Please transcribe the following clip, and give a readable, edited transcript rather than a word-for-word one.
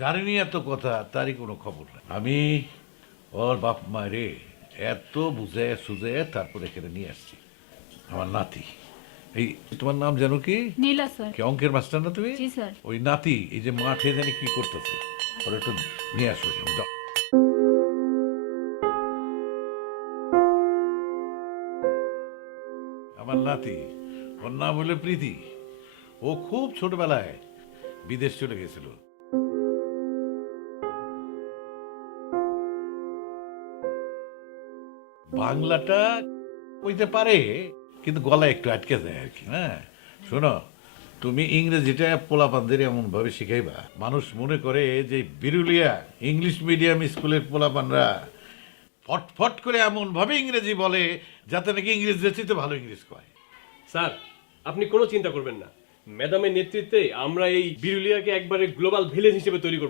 জানিনি এত কথা, তারই কোনো খবর নাই। আমি ওর বাপ মায়েরে এত বুঝে সুঝে তারপর এখানে নিয়ে আসছি। আমার নাতি, এই তোমার নাম জানো কি? নীলা স্যার। কি অঙ্কের মাস্টার না তুমি? জি স্যার। ওই নাতি এই যে মাঠে জানি কি করতেছে, ওরা একটু নিয়ে আসো। যাও। আমার নাতি, ওর নাম হলো প্রীতি। ও খুব ছোটবেলায় বিদেশ চলে গেছিল। বাংলাটা কইতে পারে, কিন্তু গলা একটু আটকে যায় আর কি। হ্যাঁ, শোনো, তুমি ইংরেজিটা পোলাপানদের এমন ভাবে শিখাইবা, মানুষ মনে করে যে বিরুলিয়া ইংলিশ মিডিয়াম স্কুলের পোলাপানরা ফটফট করে এমন ভাবে ইংরেজি বলে যাতে নাকি ইংরেজ তো ভালো ইংরেজ কয়। স্যার, আপনি কোনো চিন্তা করবেন না। ম্যাডামের নেতৃত্বে আমরা এই বিরুলিয়াকে একবারে গ্লোবাল ভিলেজ হিসেবে তৈরি করব।